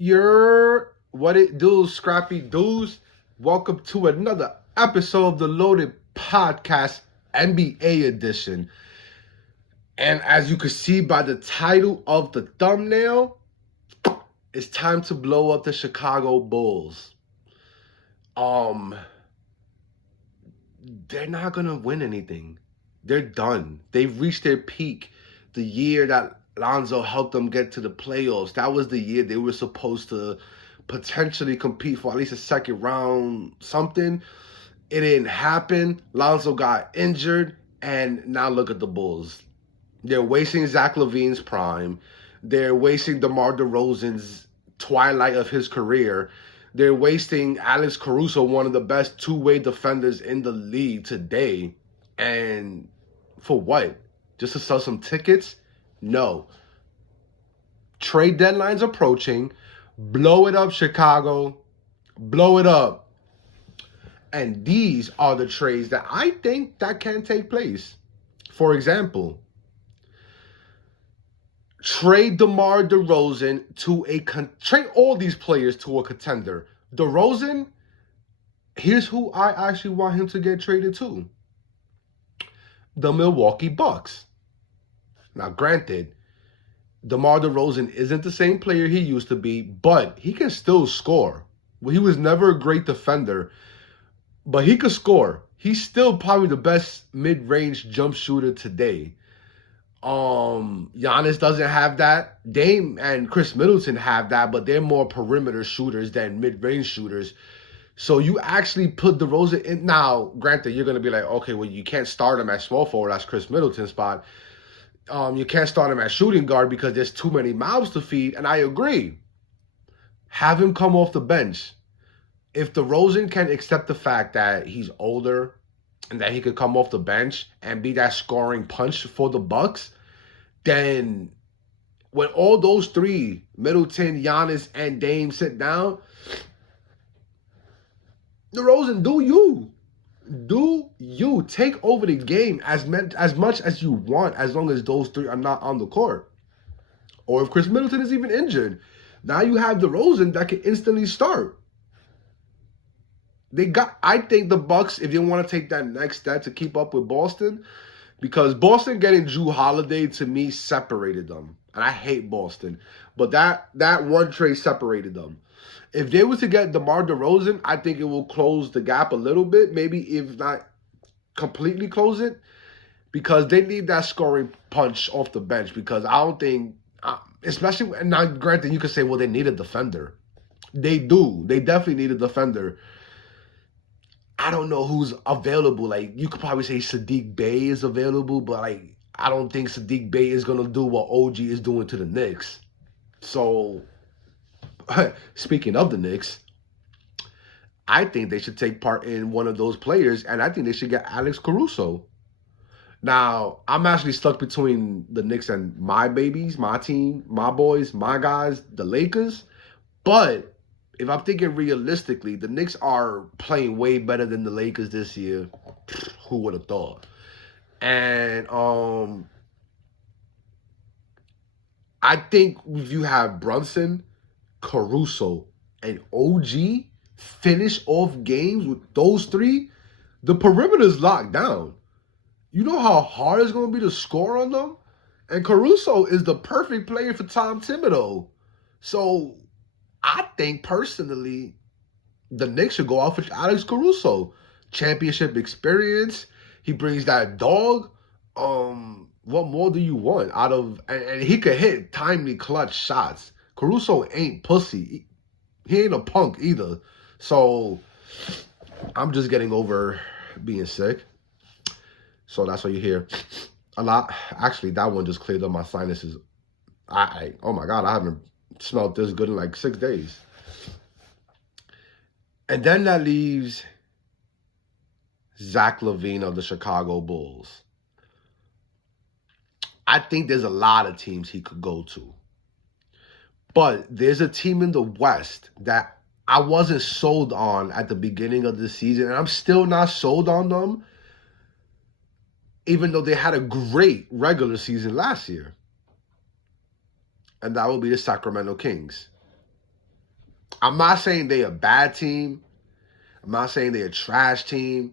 What it do, scrappy dudes? Welcome to another episode of the Loaded Podcast NBA edition. And as you can see by the title of the thumbnail, it's time to blow up the Chicago Bulls. They're not gonna win anything. They're done. They've reached their peak. The year that Lonzo helped them get to the playoffs, that was the year they were supposed to potentially compete for at least a second round something. It didn't happen. Lonzo got injured, and now look at the Bulls. They're wasting Zach LaVine's prime. They're wasting DeMar DeRozan's twilight of his career. They're wasting Alex Caruso, one of the best two-way defenders in the league today. And for what? Just to sell some tickets? No. Trade deadline's approaching. Blow it up, Chicago. Blow it up. And these are the trades that I think that can take place. For example, trade DeMar DeRozan to trade all these players to a contender. DeRozan, here's who I actually want him to get traded to. The Milwaukee Bucks. Now, granted, DeMar DeRozan isn't the same player he used to be, but he can still score. Well, he was never a great defender, but he could score. He's still probably the best mid-range jump shooter today. Giannis doesn't have that. Dame and Chris Middleton have that, but they're more perimeter shooters than mid-range shooters. So you actually put DeRozan in. Now, granted, you're going to be like, okay, well, you can't start him at small forward. That's Chris Middleton's spot. You can't start him at shooting guard because there's too many mouths to feed, and I agree. Have him come off the bench. If DeRozan can accept the fact that he's older and that he could come off the bench and be that scoring punch for the Bucks, then when all those three, Middleton, Giannis, and Dame, sit down, DeRozan, do you. Do you. Take over the game as much as you want, as long as those three are not on the court. Or if Chris Middleton is even injured, now you have DeRozan that can instantly start. I think the Bucks, if you want to take that next step to keep up with Boston, because Boston getting Jrue Holiday, to me, separated them. And I hate Boston. But that one trade separated them. If they were to get DeMar DeRozan, I think it will close the gap a little bit. Maybe if not completely close it. Because they need that scoring punch off the bench. Because I don't think, especially, and now granted, you could say, well, they need a defender. They do. They definitely need a defender. I don't know who's available. Like, you could probably say Sadiq Bey is available, but like, I don't think Sadiq Bey is gonna do what OG is doing to the Knicks. So, speaking of the Knicks, I think they should take part in one of those players, and I think they should get Alex Caruso. Now, I'm actually stuck between the Knicks and my babies, my team, my boys, my guys, the Lakers. But if I'm thinking realistically, the Knicks are playing way better than the Lakers this year. Who would have thought? And I think if you have Brunson, Caruso, and OG finish off games with those three, the perimeter's locked down. You know how hard it's going to be to score on them? And Caruso is the perfect player for Tom Thibodeau. So I think, personally, the Knicks should go out for Alex Caruso. Championship experience. He brings that dog. What more do you want out of... And he could hit timely clutch shots. Caruso ain't pussy. He ain't a punk either. So, I'm just getting over being sick. So, that's what you hear a lot. Actually, that one just cleared up my sinuses. Oh my God, I haven't smelled this good in like 6 days. And then that leaves Zach LaVine of the Chicago Bulls. I think there's a lot of teams he could go to. But there's a team in the West that I wasn't sold on at the beginning of the season, and I'm still not sold on them, even though they had a great regular season last year. And that will be the Sacramento Kings. I'm not saying they're a bad team. I'm not saying they're a trash team.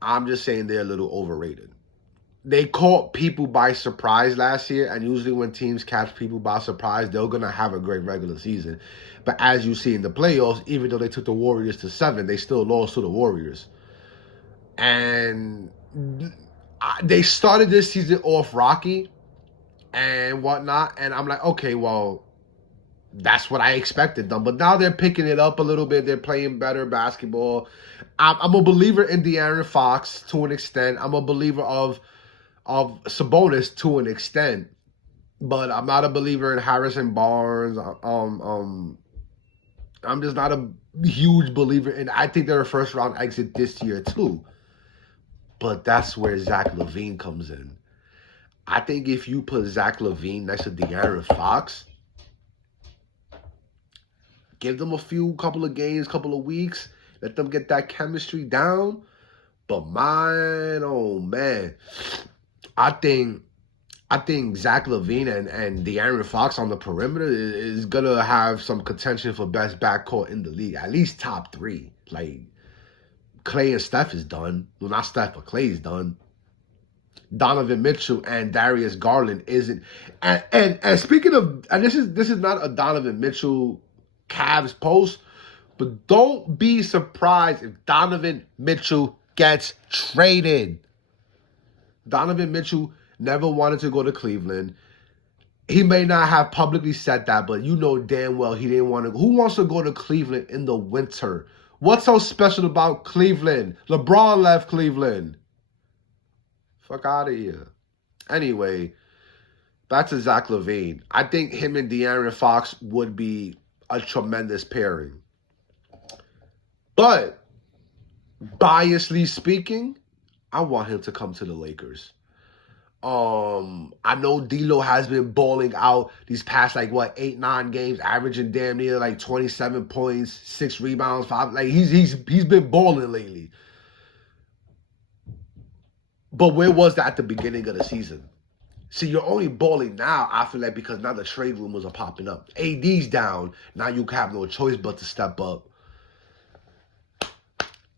I'm just saying they're a little overrated. They caught people by surprise last year, and usually when teams catch people by surprise, they're going to have a great regular season. But as you see in the playoffs, even though they took the Warriors to 7, they still lost to the Warriors. And they started this season off rocky and whatnot, and I'm like, okay, well, that's what I expected them. But now they're picking it up a little bit. They're playing better basketball. I'm a believer in De'Aaron Fox to an extent. I'm a believer of Sabonis to an extent, but I'm not a believer in Harrison Barnes. I'm just not a huge believer in. I think they're a first round exit this year too. But that's where Zach LaVine comes in. I think if you put Zach LaVine next to De'Aaron Fox, give them couple of games, couple of weeks, let them get that chemistry down. But man, oh man, I think Zach LaVine and De'Aaron Fox on the perimeter is gonna have some contention for best backcourt in the league, at least top 3. Like Clay and Steph is done. Well, not Steph, but Clay's done. Donovan Mitchell and Darius Garland isn't. And speaking of, and this is not a Donovan Mitchell Cavs post, but don't be surprised if Donovan Mitchell gets traded. Donovan Mitchell never wanted to go to Cleveland. He may not have publicly said that, but you know damn well he didn't want to. Who wants to go to Cleveland in the winter? What's so special about Cleveland? LeBron left Cleveland. Fuck out of here. Anyway, back to Zach LaVine. I think him and De'Aaron Fox would be a tremendous pairing. But, biasly speaking, I want him to come to the Lakers. I know D'Lo has been balling out these past 8, 9 games, averaging damn near 27 points, 6 rebounds, 5. He's been balling lately. But where was that at the beginning of the season? See, you're only balling now, I feel like, because now the trade rumors are popping up. AD's down. Now you have no choice but to step up.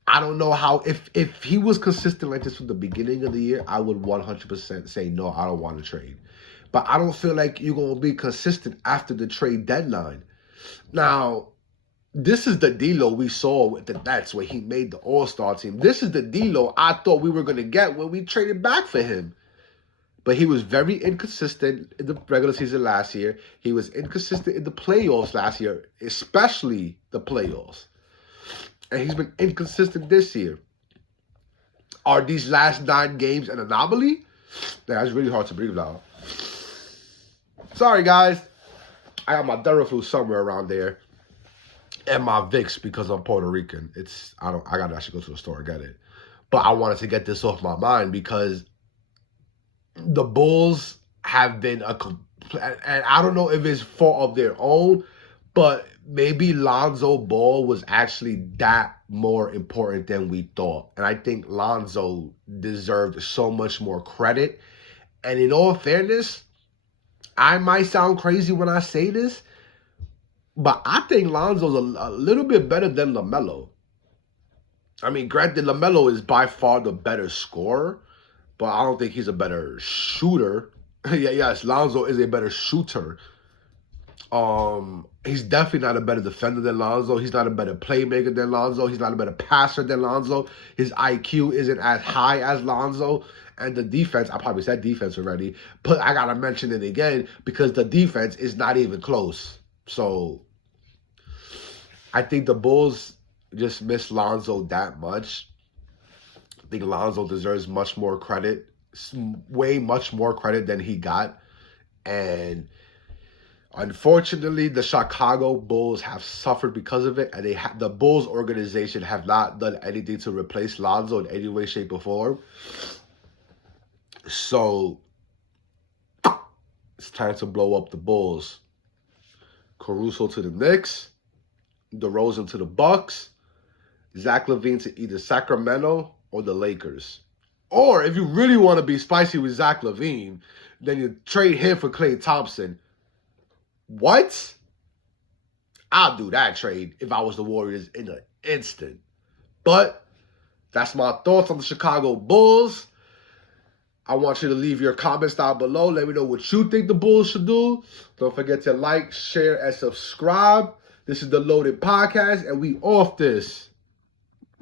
I don't know how, if he was consistent like this from the beginning of the year, I would 100% say, no, I don't want to trade. But I don't feel like you're going to be consistent after the trade deadline. Now, this is the D'Lo we saw with the Nets where he made the All-Star team. This is the D'Lo I thought we were going to get when we traded back for him. But he was very inconsistent in the regular season last year. He was inconsistent in the playoffs last year, especially the playoffs. And he's been inconsistent this year. Are these last 9 games an anomaly? That's really hard to believe now. Sorry, guys. I got my Duraflu somewhere around there. And my Vicks because I'm Puerto Rican. I gotta actually go to the store and get it. But I wanted to get this off my mind because the Bulls have been and I don't know if it's fault of their own, but maybe Lonzo Ball was actually that more important than we thought. And I think Lonzo deserved so much more credit. And in all fairness, I might sound crazy when I say this, but I think Lonzo's a little bit better than LaMelo. I mean, granted, LaMelo is by far the better scorer, but I don't think he's a better shooter. Yes, Lonzo is a better shooter. He's definitely not a better defender than Lonzo. He's not a better playmaker than Lonzo. He's not a better passer than Lonzo. His IQ isn't as high as Lonzo. And the defense, I probably said defense already, but I got to mention it again because the defense is not even close. So I think the Bulls just miss Lonzo that much. I think Lonzo deserves much more credit, way much more credit than he got. And unfortunately, the Chicago Bulls have suffered because of it, and the Bulls organization have not done anything to replace Lonzo in any way, shape, or form. So it's time to blow up the Bulls. Caruso to the Knicks, DeRozan to the Bucks, Zach LaVine to either Sacramento or the Lakers. Or if you really want to be spicy with Zach LaVine, then you trade him for Klay Thompson. What? I'll do that trade if I was the Warriors in an instant. But that's my thoughts on the Chicago Bulls. I want you to leave your comments down below. Let me know what you think the Bulls should do. Don't forget to like, share, and subscribe. This is the Loaded Podcast, and we off this.